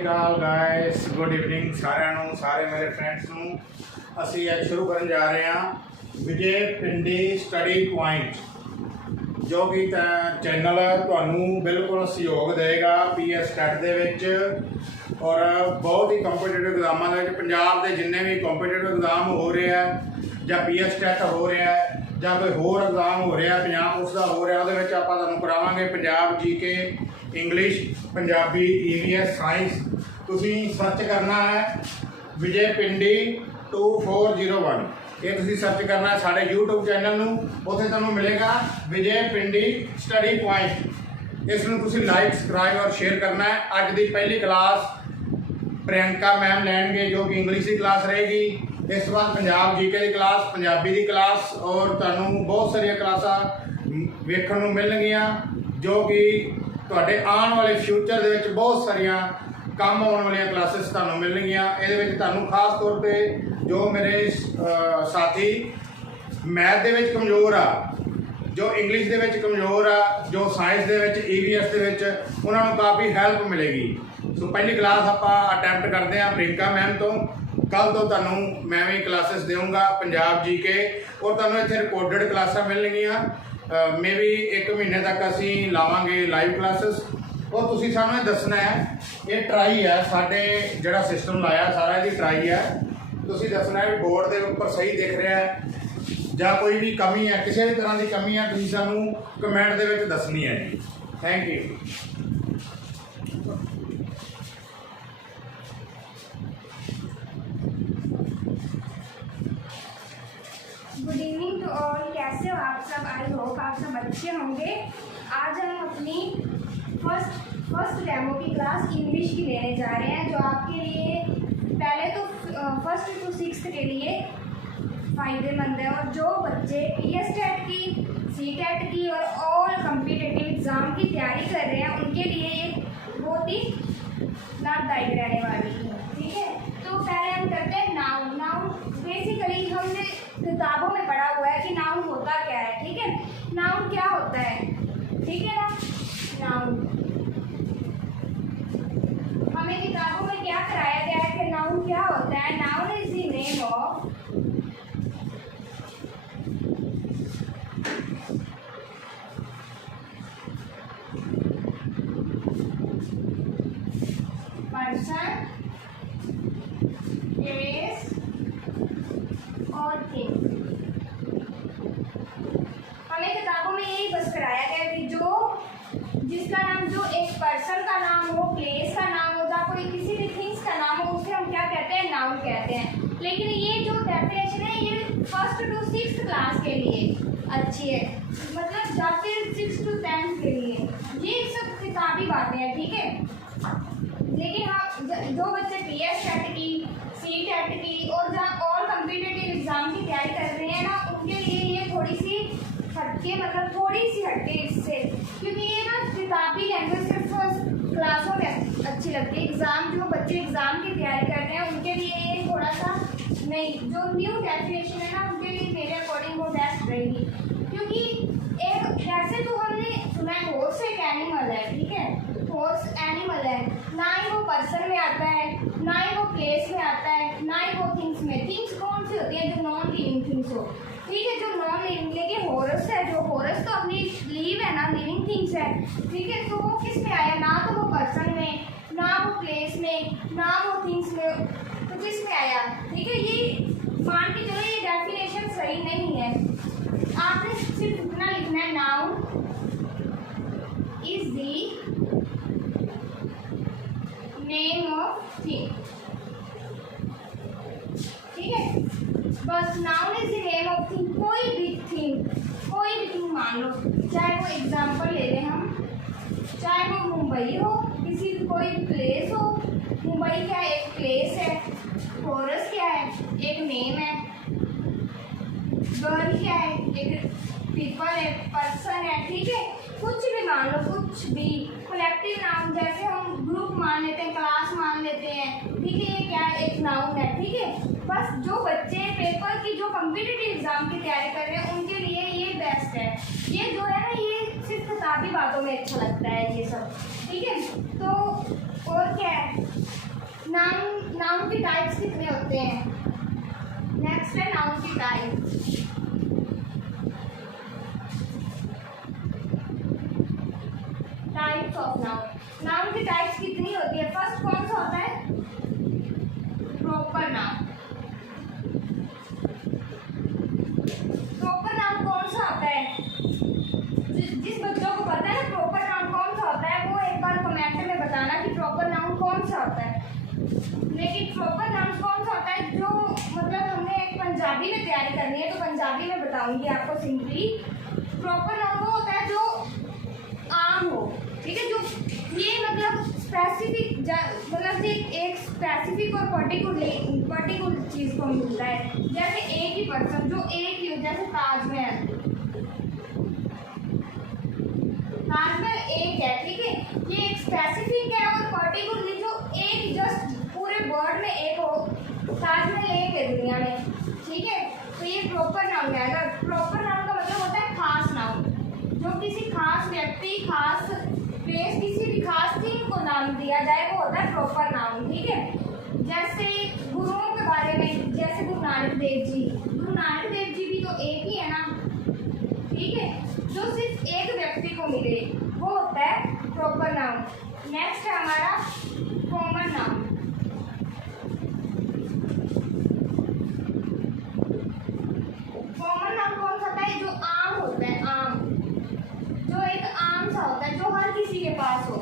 अकाल guys, good evening सारे मेरे फ्रेंड्स ਨੂੰ ਅਸੀਂ ਅੱਜ ਸ਼ੁਰੂ ਕਰਨ ਜਾ ਰਹੇ ਹਾਂ ਵਿਜੇ ਪਿੰਡੀ ਸਟੱਡੀ ਪੁਆਇੰਟ ਜੋ ਕਿ ਚੈਨਲ ਤੁਹਾਨੂੰ ਬਿਲਕੁਲ ਸਹਿਯੋਗ ਦੇਗਾ ਪੀਐਸ ਟੈਟ ਦੇ ਵਿੱਚ ਔਰ ਬਹੁਤ ਹੀ ਕੰਪੀਟੀਟਿਵ ਐਗਜ਼ਾਮਾਂ ਦੇ ਵਿੱਚ ਪੰਜਾਬ ਦੇ ਜਿੰਨੇ ਵੀ ਕੰਪੀਟੀਟਿਵ ਐਗਜ਼ਾਮ ਹੋ ਰਹੇ ਆ ਜਾਂ ਪੀਐਸ ਟੈਟ ਹੋ ਰਿਹਾ ਜਾਂ ਕੋਈ ਹੋਰ ਐਗਜ਼ਾਮ ਹੋ ਰਿਹਾ ਪੰਜਾਬ ਪੁਲਿਸ ਦਾ ਹੋ ਰਿਹਾ ਉਹਦੇ ਵਿੱਚ ਆਪਾਂ ਤੁਹਾਨੂੰ ਕਰਾਵਾਂਗੇ Punjab GK English Punjabi EVS science तुसी सर्च करना है विजय पिंडी 2401 ये तुसी सर्च करना है साढ़े यूट्यूब चैनल नूं उत्थे तुहानूं मिलेगा विजय पिंडी स्टडी पॉइंट इस नूं तुसी लाइक सबसक्राइब और शेयर करना है। अज दी पहली क्लास प्रियंका मैम लैणगे जो कि इंग्लिश की क्लास रहेगी। इस बाद पंजाब जीके की क्लास पंजाबी की क्लास और तुहानूं बहुत सारिया क्लासां वेखण नूं मिलणगीआं जो कि ਤੁਹਾਡੇ ਆਉਣ ਵਾਲੇ ਫਿਊਚਰ ਦੇ ਵਿੱਚ ਬਹੁਤ ਸਾਰੀਆਂ ਕੰਮ ਆਉਣ ਵਾਲੀਆਂ ਕਲਾਸਿਸ ਤੁਹਾਨੂੰ ਮਿਲਣਗੀਆਂ। ਇਹਦੇ ਵਿੱਚ ਤੁਹਾਨੂੰ ਖਾਸ ਤੌਰ ਤੇ ਜੋ ਮੇਰੇ ਸਾਥੀ ਮੈਥ ਦੇ ਵਿੱਚ ਕਮਜ਼ੋਰ ਆ, ਜੋ ਇੰਗਲਿਸ਼ ਦੇ ਵਿੱਚ ਕਮਜ਼ੋਰ ਆ, ਜੋ ਸਾਇੰਸ ਦੇ ਵਿੱਚ ਈਵੀਐਸ ਦੇ ਵਿੱਚ ਉਹਨਾਂ ਨੂੰ ਕਾਫੀ ਹੈਲਪ ਮਿਲੇਗੀ। ਸੋ ਪਹਿਲੀ ਕਲਾਸ ਆਪਾਂ ਅਟੈਂਪਟ ਕਰਦੇ ਹਾਂ ਪ੍ਰਿयंका ਮੈਮ ਤੋਂ। ਕੱਲ ਤੋਂ ਤੁਹਾਨੂੰ ਮੈਂ ਵੀ ਕਲਾਸਿਸ ਦੇਵਾਂਗਾ ਪੰਜਾਬ ਜੀਕੇ ਔਰ ਤੁਹਾਨੂੰ ਇੱਥੇ ਰਿਕਾਰਡਡ ਕਲਾਸਾਂ ਮਿਲਣਗੀਆਂ। मे भी एक महीने तक असी लावांगे लाइव क्लासेस और तुसी सानू ये दसना है ये ट्राई है साडे जिहड़ा सिस्टम लाया सारा इहदी ट्राई है। तुसी दसना है बोर्ड के उपर सही दिख रहा है जां कोई भी कमी है किसी भी तरह की कमी है तुसी सानू कमेंट दे विच दसनी है जी। Thank you. Good evening to all. कैसे हो आप सब? आई होप आप सब अच्छे होंगे। आज हम अपनी फर्स्ट डेमो की क्लास इंग्लिश की लेने जा रहे हैं जो आपके लिए पहले तो फर्स्ट टू सिक्स्थ के लिए फ़ायदेमंद है और जो बच्चे पीएस टेट की सी टेट की और ऑल कम्पिटिटिव एग्ज़ाम की तैयारी कर रहे हैं उनके लिए एक बहुत ही लाभदायक रहने वाली है। ठीक है, तो पहले हम करते हैं नाउन। नाउन बेसिकली हमने किताबों में पढ़ा हुआ है कि नाउन होता क्या है। ठीक है, नाउन क्या होता है, ठीक है ना। नाउन हमें किताबों में क्या कराया गया है कि नाउन क्या होता है। Noun is the name of person place और थिंग। हमें किताबों में यही बस कराया गया कि जो जिसका नाम जो एक पर्सन का नाम हो, प्लेस का नाम हो या कोई किसी भी थिंग्स का नाम हो उसे हम क्या कहते हैं, नाउन कहते हैं। लेकिन ये जो डेफिनेशन है ये फर्स्ट टू सिक्स्थ क्लास के लिए अच्छी है, मतलब या फिर 6 to 10 के लिए ये सब किताबी बातें हैं। ठीक है, लेकिन हाँ जो बच्चे पीएस टेट की सी टेट की और जहाँ और कम्पिटिटिव एग्ज़ाम की तैयारी कर रहे हैं ना उनके लिए ये थोड़ी सी हटके, मतलब थोड़ी सी हटके इससे, क्योंकि ये ना किताबी लैंग्वेज सिर्फ क्लासों में अच्छी लगती है। एग्ज़ाम जो बच्चे एग्ज़ाम की तैयारी कर रहे हैं उनके लिए ये थोड़ा सा नहीं, जो न्यू डेफिनेशन है ना उनके लिए मेरे अकॉर्डिंग वो बेस्ट रहेगी। क्योंकि एक ऐसे तो हमने सुना है हॉर्स एक एनिमल है, ठीक है, हॉर्स एनिमल है, ना ही वो पर्सन में आता है ना ही वो प्लेस में आता है ना ही वो थिंग्स में। थिंग्स कौन सी होती है, जो नॉन लिविंग थिंग्स हो। ठीक है, जो नॉन लिविंग, लेकिन हॉर्स है जो हॉर्स तो अपनी लिव है ना, लिविंग थिंग्स है। ठीक है, तो वो किस में आया, ना तो वो पर्सन में ना वो प्लेस में ना वो थिंग्स में, तो किस में आया। ठीक है, ये मान के चलो ये डेफिनेशन सही नहीं है। आपने सिर्फ इतना लिखना है, noun is the name of thing. ठीक है, बस noun is the name of thing. कोई भी थिंग मान लो, चाहे वो एग्जांपल ले लें हम, चाहे वो मुंबई हो, किसी कोई प्लेस हो। मुंबई क्या है, एक प्लेस है। हॉर्स क्या है, एक नेम है। गर्ल क्या है, एक पीपल है, पर्सन है। ठीक है, कुछ भी मान लो, कुछ भी कलेक्टिव नाउन, जैसे हम ग्रुप मान लेते हैं, क्लास मान लेते हैं। ठीक है, ये क्या है, एक नाउन है। ठीक है, बस जो बच्चे पेपर की जो कम्पिटिटिव एग्जाम की तैयारी कर रहे हैं उनके लिए ये बेस्ट है। ये जो है ना ये सिर्फ किताबी बातों में अच्छा लगता है ये सब। ठीक है, तो और क्या है, नाउन की टाइप्स कितने होते हैं? नेक्स्ट है नाउन की type. Types of noun. Noun की टाइप्स कितनी होती है? फर्स्ट कौन सा होता है? Proper noun. प्रॉपर नाउन कौन सा होता है? जिस बच्चों को पता है ना प्रॉपर नाउन कौन सा होता है, वो एक बार कमेंट में बताना कि प्रॉपर नाउन कौन सा होता है। लेकिन प्रॉपर नाउन कौन सा होता है, जो मतलब हमने एक पंजाबी में तैयारी करनी है तो पंजाबी में बताऊंगी आपको सिंपली। प्रॉपर नाउन वो होता है जो आम हो, ठीक है, जो ये मतलब स्पेसिफिक, मतलब एक स्पेसिफिक और पर्टिकुलर चीज को मिलता है। जैसे एक ही पर्सन जो एक ही हो, जैसे ताजमहल। ताजमहल एक है, ठीक है, ये एक स्पेसिफिक है और पर्टिकुलरली जो एक जस्ट पूरे वर्ल्ड में एक हो, ताजमहल एक है दुनिया में, ठीक है। तो ये प्रॉपर नाउन है। अगर प्रॉपर नाउन का मतलब होता है खास नाउन, जो किसी खास व्यक्ति, खास प्लेस, किसी भी खास चीज को नाम दिया जाए वो होता है प्रॉपर नाउन, ठीक है। जैसे गुरुओं के बारे में, जैसे गुरु नानक देव जी, गुरु नानक देव जी भी तो एक ही है ना, ठीक है, जो सिर्फ एक व्यक्ति को मिले वो होता है प्रॉपर नाउन। नेक्स्ट है हमारा कॉमन नाउन। कॉमन नाउन कौन सा होता है? जो आम होता है, आम, जो एक आम सा होता है, जो हर किसी के पास हो।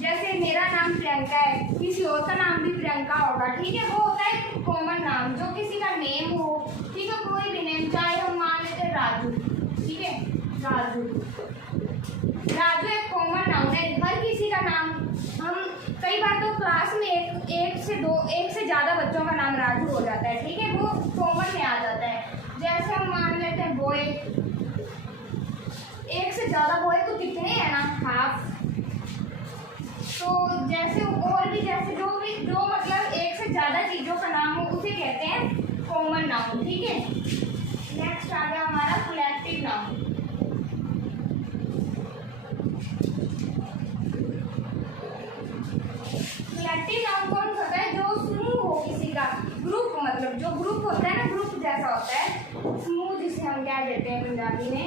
जैसे मेरा नाम प्रियंका है, किसी और का नाम भी प्रियंका होगा, ठीक है, वो होता है कॉमन नाम। जो किसी का नेम हो, ठीक है, कोई भी नेम, चाहे हम मान लेते हैं राजू, ठीक है, राजू। राजू एक कॉमन नाउन है, हर किसी का नाम। हम कई बार तो क्लास में एक से ज़्यादा बच्चों का नाम राजू हो जाता है, ठीक है, वो कॉमन में आ जाता है। जैसे हम मान लेते हैं बॉय, एक से ज़्यादा बॉय तो कितने हैं ना, हाफ। तो जैसे और भी, जैसे जो मतलब एक से ज़्यादा चीज़ों का नाम हो उसे कहते हैं कॉमन नाउन, ठीक है। नेक्स्ट आ गया हमारा कलेक्टिव नाउन। कलेक्टिव नाउन कौन सा होता है? जो समूह हो किसी का, ग्रुप, मतलब जो ग्रुप होता है ना, ग्रुप जैसा होता है, समूह जिसे हम क्या कहते हैं पंजाबी में।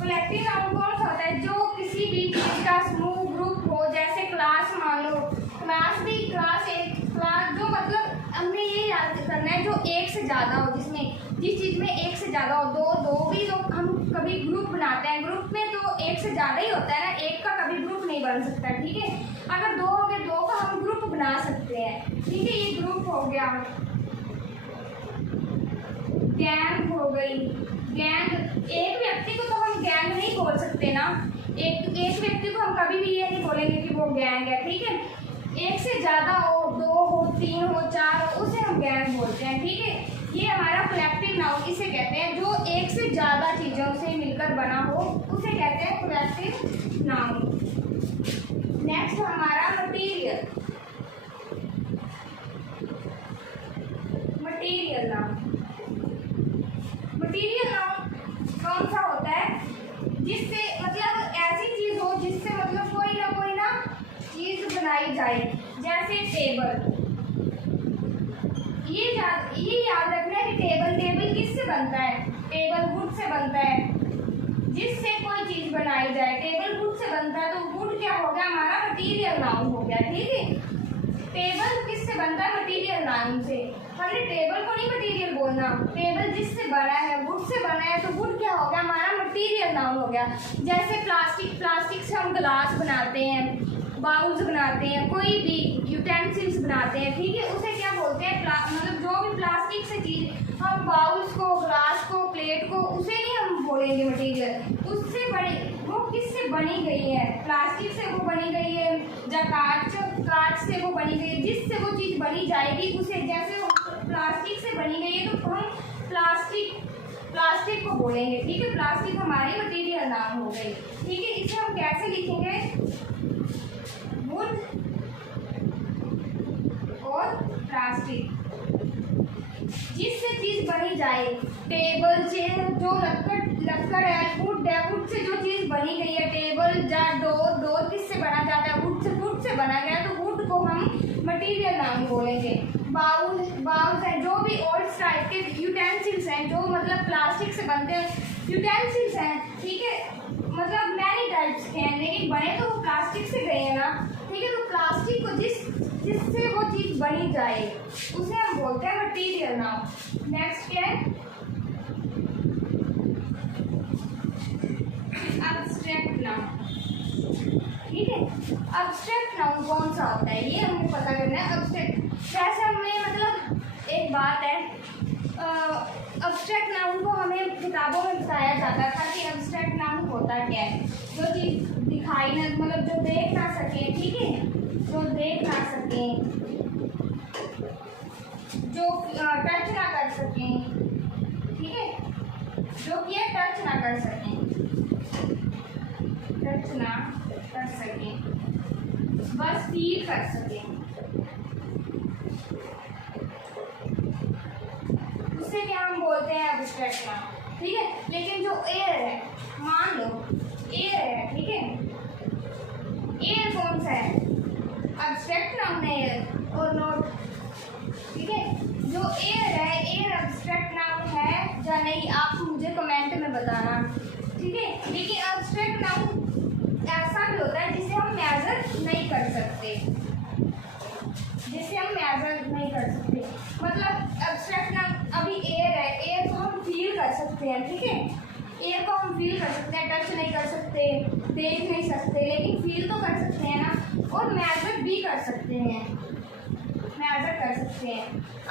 कलेक्टिव नाउन कौन सा होता है? जो किसी भी चीज का समूह, ग्रुप हो। जैसे क्लास मान लो, क्लास भी, क्लास एक, क्लास जो मतलब हमने ये याद करना है, जो एक से ज़्यादा हो, जिस चीज़ में एक से ज़्यादा हो। दो भी, तो हम कभी ग्रुप बनाते हैं, ग्रुप में तो एक से ज़्यादा ही होता है ना, एक का कभी ग्रुप नहीं बन सकता, ठीक है। अगर दो हो गए, दो का हम ग्रुप बना सकते हैं, ठीक है, ये ग्रुप हो गया। गैंग हो गई, गैंग, एक व्यक्ति को तो हम गैंग नहीं बोल सकते ना, एक व्यक्ति को हम कभी भी ये नहीं बोलेंगे कि वो गैंग है, ठीक है। एक से ज़्यादा हो, दो हो, तीन हो, चार हो, उसे हम गैंग बोलते हैं, ठीक है। ये हमारा कलेक्टिव नाउन इसे कहते हैं, जो एक से ज़्यादा चीज़ों से मिलकर बना हो उसे कहते हैं कलेक्टिव नाउन। नेक्स्ट हमारा material. Material noun. Material noun कौन सा होता है? जिससे मतलब ऐसी चीज हो जिससे मतलब कोई ना चीज बनाई जाए। जैसे टेबल, ये याद रखना है कि टेबल किससे बनता है? टेबल वुड से बनता है। जिससे कोई चीज बनाई जाए, टेबल वुड से बनता है, तो वुड क्या हो गया? हमारा मटीरियल नाउन हो गया, ठीक है। टेबल किससे बनता है? मटीरियल नाउन से। हमने टेबल को नहीं मटीरियल बोलना, टेबल जिससे बना है, वुड से बना है, तो वुड क्या हो गया? हमारा मटीरियल नाउन हो गया। जैसे प्लास्टिक से हम ग्लास बनाते हैं, बाउल्स बनाते हैं, कोई भी यूटेंसिल्स बनाते हैं, ठीक है, उसे क्या बोलते हैं? मतलब जो भी प्लास्टिक से चीज, हम बाउल्स को, ग्लास को, प्लेट को, उसे नहीं हम बोलेंगे मटीरियल। उससे बड़ी, वो किससे बनी गई है? प्लास्टिक से वो बनी गई है, या कांच से वो बनी गई है। जिससे वो चीज़ बनी जाएगी उसे, जैसे वो प्लास्टिक से बनी गई है तो हम प्लास्टिक को बोलेंगे, ठीक है। प्लास्टिक हमारी मटीरियल नाम हो गई, ठीक है। इसे हम कैसे लिखेंगे? वुड और प्लास्टिक, जिससे चीज बनी जाए। टेबल से जो लक्कड़ है, वुड है, वुड से जो चीज बनी गई है, टेबल या डोर किससे बना जाता है? वुड से बना गया, तो वुड को हम मटीरियल मटेरियल नाउन बोलेंगे। बाउल्स हैं, जो भी ओल्ड टाइप के यूटेंसिल्स हैं, जो मतलब प्लास्टिक से बनते हैं यूटेंसिल्स हैं, ठीक है, मतलब मैनी टाइप्स के हैं, लेकिन बने तो वो प्लास्टिक से गए हैं ना, ठीक है। तो प्लास्टिक को जिससे वो चीज़ बनी जाए उसे हम बोलते हैं मटेरियल नाउन। नेक्स्ट क्या है, एब्स्ट्रैक्ट नाउन, ठीक है। एब्स्ट्रैक्ट नाउन कौन सा होता है ये हमें पता करना है। एब्स्ट्रैक्ट जैसे हमें मतलब एक बात है, एब्स्ट्रैक्ट नाउन को हमें किताबों में बताया जाता था कि एब्स्ट्रैक्ट नाउन होता क्या है, जो चीज़ दिखाई ना, मतलब जो देख ना सके, ठीक है, जो देख ना सके, जो टच ना कर सकें, ठीक है, जो कि टच ना कर सकें, टच ना कर सकें, बस फील कर सकें, उसे क्या हम बोलते हैं एब्स्ट्रैक्ट नाउन, ठीक है। लेकिन जो एयर है, मान लो एयर है, ठीक है, एयर कौन सा है, एब्स्ट्रैक्ट नाउन है एयर और नॉट, ठीक है। जो एयर है, एयर एब्स्ट्रैक्ट नाउन है या नहीं, आप मुझे कमेंट में बताना, ठीक है। लेकिन एब्स्ट्रैक्ट नाउन ऐसा भी होता है जिसे हम मेजर नहीं कर सकते, जिसे हम मेजर नहीं कर सकते, मतलब एब्स्ट्रैक्ट नाउन अभी एयर है, एयर को हम फील कर सकते हैं, ठीक है, एयर को हम फील कर सकते हैं, टच नहीं कर सकते, देख नहीं सकते, लेकिन फील तो कर सकते हैं ना, और मेजर भी कर सकते हैं, मेजर कर सकते हैं।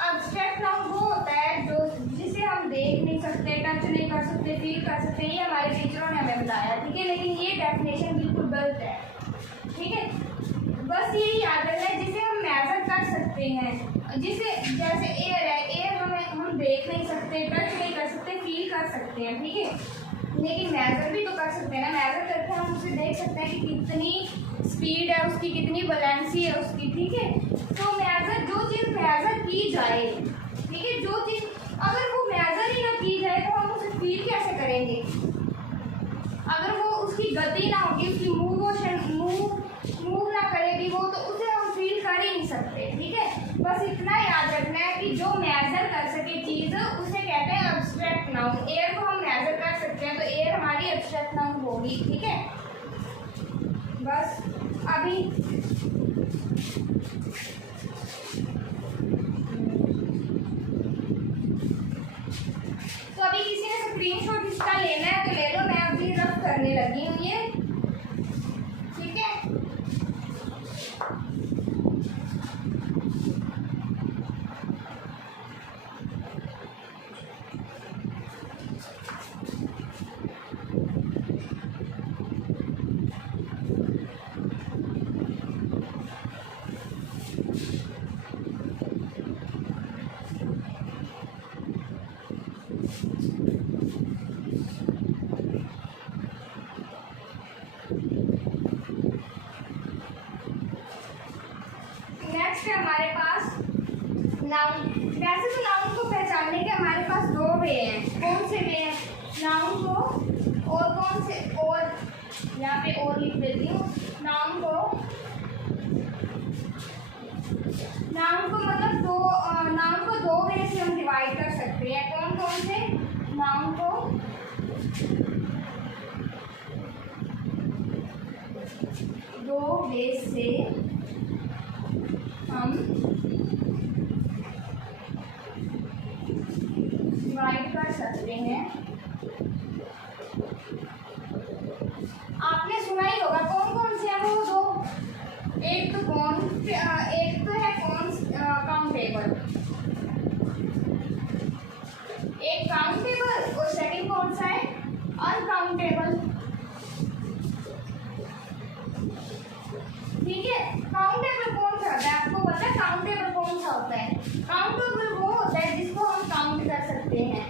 एब्स्ट्रैक्ट नाउन वो होता है जो जिसे हम देख नहीं सकते, टच नहीं कर सकते, फील कर सकते हैं, ये हमारे टीचरों ने हमें बताया, ठीक है। लेकिन ये डेफिनेशन बिल्कुल गलत है, ठीक है। बस यही याद रखना है जिसे हम मेजर कर सकते हैं, जिसे जैसे एयर है, एयर हम देख नहीं सकते, टच नहीं कर सकते, फील कर सकते हैं, ठीक है, लेकिन मेजर भी तो कर सकते हैं ना, मेजर करके हम उसे देख सकते हैं कि कितनी स्पीड है उसकी, कितनी बैलेंसी है उसकी, ठीक है। तो मेजर, जो चीज़ मेजर की जाए, ठीक है, जो चीज़ अगर वो मेजर ही ना की जाए तो हम उसे फील कैसे करेंगे, अगर वो उसकी गति ना होगी, उसकी मूव ना करेगी वो, तो उसे हम फील कर ही नहीं सकते, ठीक है। बस इतना याद रखना है कि जो मेजर कर सके चीज़ उसे कहते हैं एब्स्ट्रैक्ट नाउन। एयर को हम मेजर कर सकते हैं तो एयर हमारी एब्स्ट्रैक्ट नाउन होगी, ठीक है। बस अभी तो किसी ने स्क्रीनशॉट इसका लेना है तो ले लो, मैं अभी रफ करने लगी हूँ ये, ठीक है। नेक्स्ट है हमारे पास नाउन। वैसे तो नाउन को पहचानने के हमारे पास दो वे हैं। कौन से वे हैं? नाउन को और कौन से, और यहाँ पे और लिख देती हूँ। नाउन को मतलब नाउन को दो वे से हम डिवाइड कर सकते हैं। कौन कौन से? नाउन को दो वे से हम डिवाइड कर सकते हैं। आपने सुना ही होगा कौन कौन से हैं वो दो। एक तो है काउंटेबल, एक काउंटेबल और सेकंड कौन सा है? अनकाउंटेबल। ठीक है, काउंटेबल कौन सा होता है आपको पता है? काउंटेबल कौन सा होता है? काउंटेबल वो होता है जिसको हम काउंट कर सकते हैं,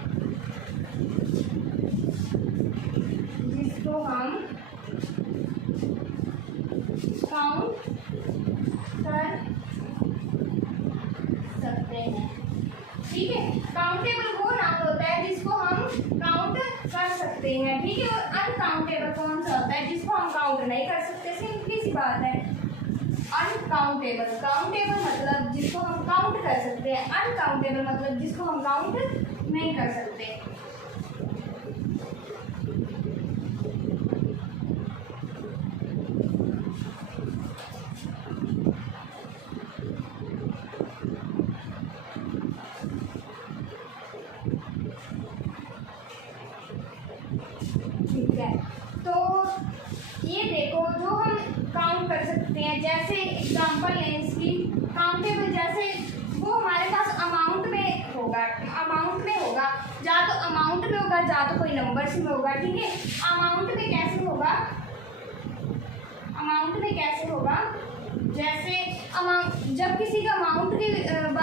जिसको हम काउंट कर सकते हैं। ठीक है, काउंटेबल वो नाउन होता है जिसको हम काउंट कर सकते हैं। ठीक है, और अनकाउंटेबल कौन सा होता है? जिसको हम काउंट नहीं कर सकते। सिंपली सी बात है, अनकाउंटेबल, काउंटेबल मतलब जिसको हम काउंट कर सकते हैं, अनकाउंटेबल मतलब जिसको हम काउंट नहीं कर सकते। ठीक है, तो ये देखो जो हम काउंट कर सकते हैं, जैसे एग्जांपल लें इसकी, काउंटेबल जैसे वो हमारे पास अमाउंट में होगा, या तो अमाउंट में होगा या तो कोई नंबर्स में होगा। ठीक है, अमाउंट में कैसे होगा, जैसे अमाउंट, जब किसी का अमाउंट की मतलब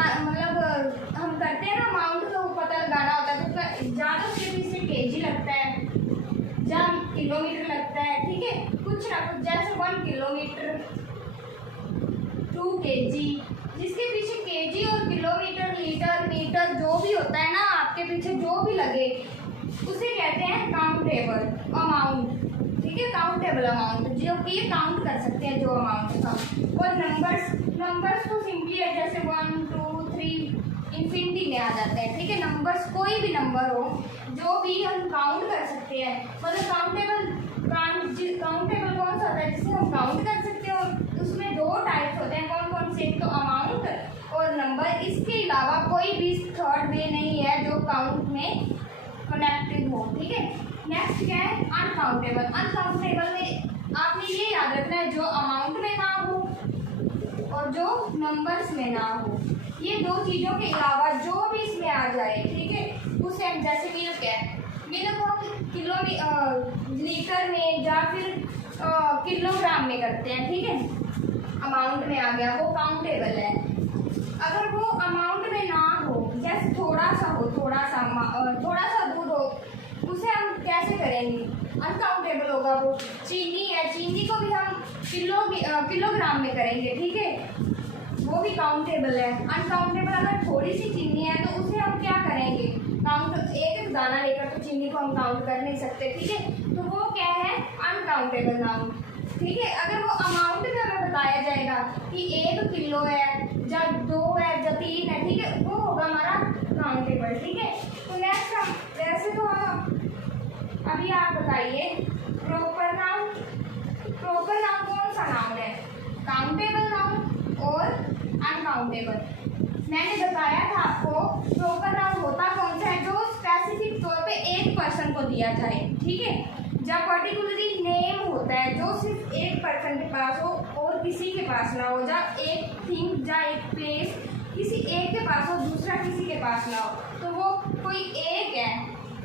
हम करते हैं ना, अमाउंट का पता लगाना होता है, तो ज़्यादा उसके पीछे केजी लगता है या किलोमीटर लगता है। ठीक है, कुछ ना कुछ, जैसे 1 किलोमीटर, 2 केजी, जिसके पीछे केजी और किलोमीटर, लीटर, मीटर जो भी होता है ना, आपके पीछे जो भी लगे उसे कहते हैं काउंटेबल अमाउंट। ठीक है, काउंटेबल अमाउंट जो कि काउंट कर सकते हैं जो अमाउंट का। और नंबर्स तो सिंपली है, जैसे 1 2 3 इन्फिनिटी में आ जाते हैं। ठीक है, नंबर्स कोई भी नंबर हो जो भी हम काउंट कर सकते हैं, मतलब काउंटेबल कौन सा होता है जिसे हम काउंट कर सकते हैं, और उसमें 2 टाइप्स होते हैं, कौन से, एक तो अमाउंट और नंबर। इसके अलावा कोई भी थर्ड वे नहीं है जो काउंट में कनेक्टेड हो। ठीक है, नेक्स्ट क्या है, अनकाउंटेबल। अनकाउंटेबल में आपने ये याद रखना है, जो अमाउंट में ना हो और जो नंबर्स में ना हो, ये 2 चीज़ों के अलावा जो भी इसमें आ जाए, ठीक है, उसे हम, जैसे मिल्क है, मिल्क को हम किलो में, लीटर में या फिर किलोग्राम में करते हैं। ठीक है, अमाउंट में आ गया, वो काउंटेबल है। अगर वो अमाउंट में ना हो, जैसे थोड़ा सा दूध हो, उसे हम कैसे करेंगे, अनकाउंटेबल होगा वो। चीनी है, चीनी को भी हम किलोग्राम में करेंगे। ठीक है, वो भी काउंटेबल है। अनकाउंटेबल, अगर थोड़ी सी चीनी है तो उसे हम क्या करेंगे, काउंट, एक दाना लेकर तो चीनी को हम काउंट कर नहीं सकते। ठीक है, तो वो क्या है, अनकाउंटेबल नाउन। ठीक है, अगर वो अमाउंट में हमें बताया जाएगा कि 1 किलो है या 2 है या 3 है, ठीक है, वो होगा हमारा काउंटेबल। ठीक है, तो नेक्स्ट हम, वैसे तो हम, अभी आप बताइए प्रॉपर नाउन कौन सा नाउन है, काउंटेबल नाउन और अनकाउंटेबल। मैंने बताया था आपको प्रॉपर नाउन होता कौन सा है, जो स्पेसिफिक तौर पे एक पर्सन को दिया जाए। ठीक है, जब पर्टिकुलरली नेम होता है जो सिर्फ एक पर्सन के पास हो और किसी के पास ना हो, या एक थिंग या एक प्लेस किसी एक के पास हो, दूसरा किसी के पास ना हो, तो वो कोई एक है,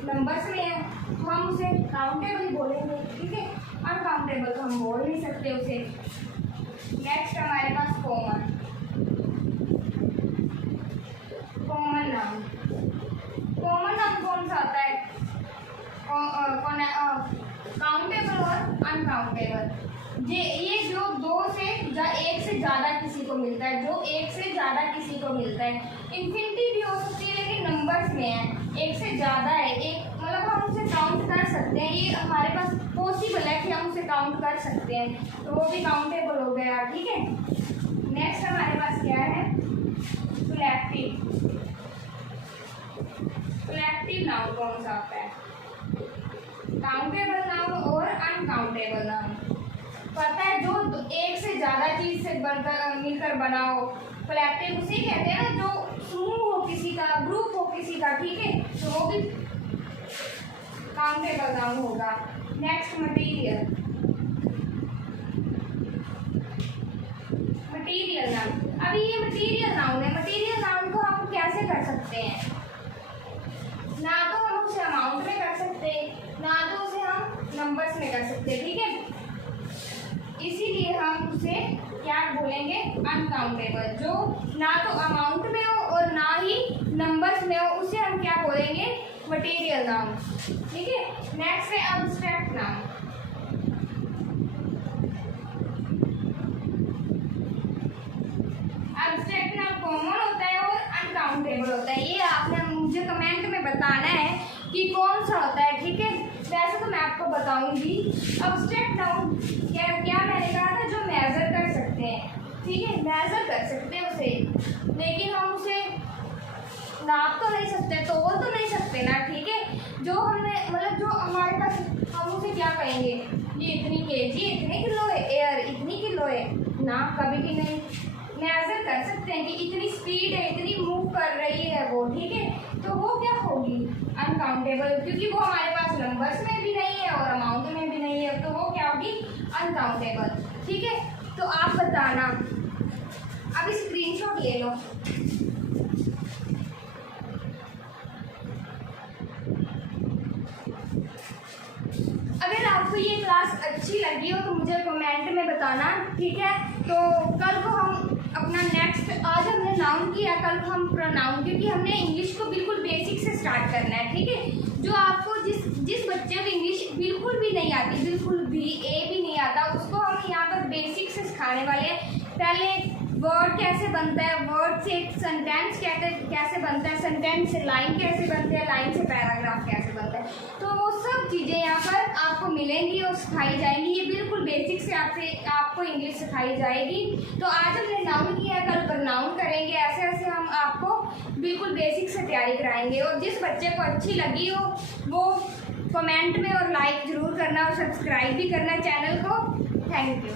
नंबर्स में है, तो हम उसे काउंटेबल ही बोलेंगे। ठीक है, अनकाउंटेबल तो हम बोल नहीं सकते उसे। नेक्स्ट हमारे पास कॉमन नाउन कौन सा होता है, काउंटेबल और अनकाउंटेबल। ये जो 2 से या 1 से ज़्यादा किसी को मिलता है, जो 1 से ज़्यादा किसी को मिलता है। इन्फिनिटी भी हो सकती है लेकिन नंबर्स में है, 1 से ज़्यादा है, एक मतलब हम उसे काउंट कर सकते हैं, ये हमारे पास पॉसिबल है कि हम उसे काउंट कर सकते हैं, तो वो भी काउंटेबल हो गया। ठीक है, नेक्स्ट हमारे पास क्या है, कलेक्टिव नाउन कौन सा होता है, काउंटेबल नाउन और अनकाउंटेबल नाउन। पता है, जो 1 से ज़्यादा चीज़ से बनकर मिलकर बना हो, कलेक्टिव उसे कहते हैं ना, जो समूह हो किसी का, ग्रुप हो किसी का। ठीक है, तो वो भी काउंटेबल नाउन होगा। Next material noun. अभी ये मटेरियल नाउन है, मटेरियल नाउन को हम कैसे कर सकते हैं, ना तो हम उसे अमाउंट में कर सकते, ना तो उसे हम नंबर्स में कर सकते। ठीक है, इसीलिए हम उसे क्या बोलेंगे, अनकाउंटेबल। जो ना तो अमाउंट में हो और ना ही नंबर्स में हो, उसे हम क्या बोलेंगे, मटेरियल नाउन। ठीक है, नेक्स्ट है abstract noun. Abstract noun common होता है और अनकाउंटेबल होता है। ये आपने मुझे कमेंट में बताना है कि कौन सा होता है। ठीक है, वैसे तो मैं आपको बताऊंगी। अब्स्ट्रैक्ट नाउन क्या मैंने कहा था, जो मेजर कर सकते हैं। ठीक है, मेजर कर सकते हैं उसे, लेकिन हम उसे नाप तो नहीं सकते, तोल तो नहीं सकते ना, ठीक है। जो हमें मतलब जो हमारे पास, हम उसे क्या कहेंगे, ये इतनी केजी, इतने किलो है, एयर इतनी किलो है ना, कभी भी नहीं। मेजर कर सकते हैं कि इतनी स्पीड है, इतनी मूव कर रही है वो, ठीक है। तो वो क्या होगी, अनकाउंटेबल, क्योंकि वो हमारे पास नंबर्स में भी नहीं है और अमाउंट में भी नहीं है, तो वो क्या होगी, अनकाउंटेबल, ठीक है। तो आप बताना, अब स्क्रीनशॉट ले लो। अगर आपको ये क्लास अच्छी लगी हो तो मुझे कमेंट में बताना, ठीक है। तो कल को हम अपना नेक्स्ट, आज हमने नाउन किया, कल को हम प्रोनाउन, क्योंकि हमने इंग्लिश को बिल्कुल बेसिक से स्टार्ट करना है, ठीक है। जो आपको जिस बच्चे को इंग्लिश बिल्कुल भी नहीं आती, बिल्कुल भी ए भी नहीं आता, उसको हम यहाँ पर बेसिक से सिखाने वाले हैं। पहले वर्ड कैसे बनता है, वर्ड से एक सेंटेंस कैसे बनता है, सेंटेंस से लाइन कैसे बनती है, लाइन से पैराग्राफ कैसे बनता है, तो वो सब चीज़ें यहाँ पर आपको मिलेंगी और सिखाई जाएंगी। ये बिल्कुल बेसिक से आपको इंग्लिश सिखाई जाएगी। तो आज हमने नाउन किया, कल प्रोनाउन करेंगे, ऐसे ऐसे हम आपको बिल्कुल बेसिक से तैयारी कराएंगे। और जिस बच्चे को अच्छी लगी हो वो कमेंट में और लाइक ज़रूर करना और सब्सक्राइब भी करना चैनल को। Thank you.